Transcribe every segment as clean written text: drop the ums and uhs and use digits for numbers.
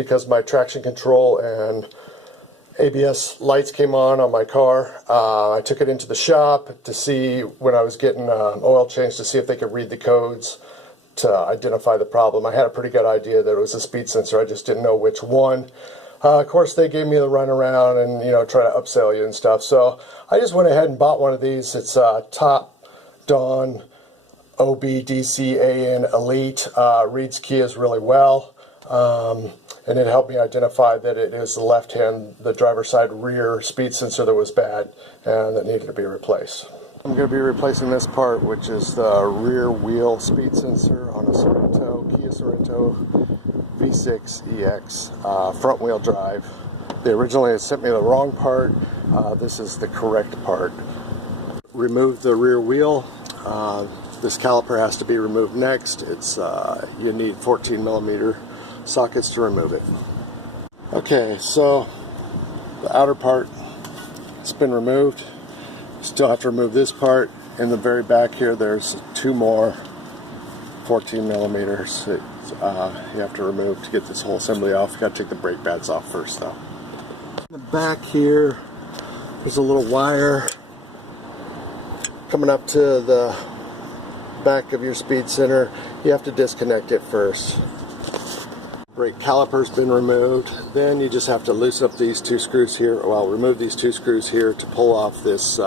because my traction control and ABS lights came on my car. I took it into the shop to see when I was getting an oil change to see if they could read the codes to identify the problem. I had a pretty good idea that it was a speed sensor. I just didn't know which one. Of course, they gave me the runaround and, you know, try to upsell you and stuff. So I just went ahead and bought one of these. It's Top Dawn OBDCAN Elite. Reads keys really well. And it helped me identify that it is the left hand, the driver's side rear speed sensor that was bad and that needed to be replaced. I'm going to be replacing this part, which is the rear wheel speed sensor on a Kia Sorento V6 EX front wheel drive. They originally had sent me the wrong part. This is the correct part. Remove the rear wheel. This caliper has to be removed next. It's you need 14mm sockets to remove it. Okay, so the outer part has been removed. Still have to remove this part. In the very back here, there's 2 more 14mm you have to remove to get this whole assembly off. You got to take the brake pads off first, though. In the back here, there's a little wire coming up to the back of your speed center. You have to disconnect it first. Brake caliper's been removed. Then you just have to loosen up these 2 screws here. Well, remove these 2 screws here to pull off this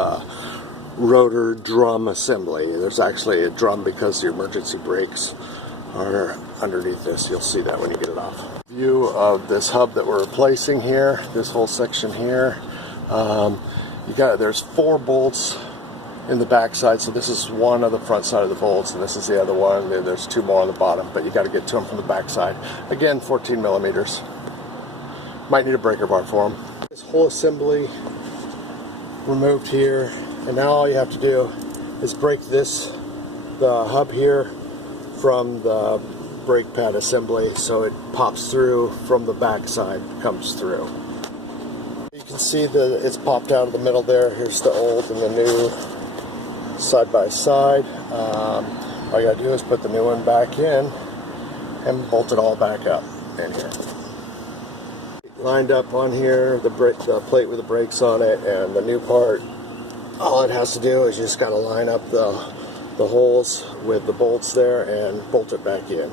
rotor drum assembly. There's actually a drum because the emergency brakes are underneath this. You'll see that when you get it off. View of this hub that we're replacing here. This whole section here. There's 4 bolts in the back side, so this is one of the front side of the bolts and this is the other one. There's 2 more on the bottom, but you got to get to them from the back side. Again, 14mm. Might need a breaker bar for them. This whole assembly removed here, and now all you have to do is break the hub here from the brake pad assembly so it pops through from the back side, comes through. You can see that it's popped out of the middle there. Here's the old and the new side by side. All you gotta do is put the new one back in and bolt it all back up in here. Lined up on here, the plate with the brakes on it, and the new part, all it has to do is you just gotta line up the holes with the bolts there and bolt it back in.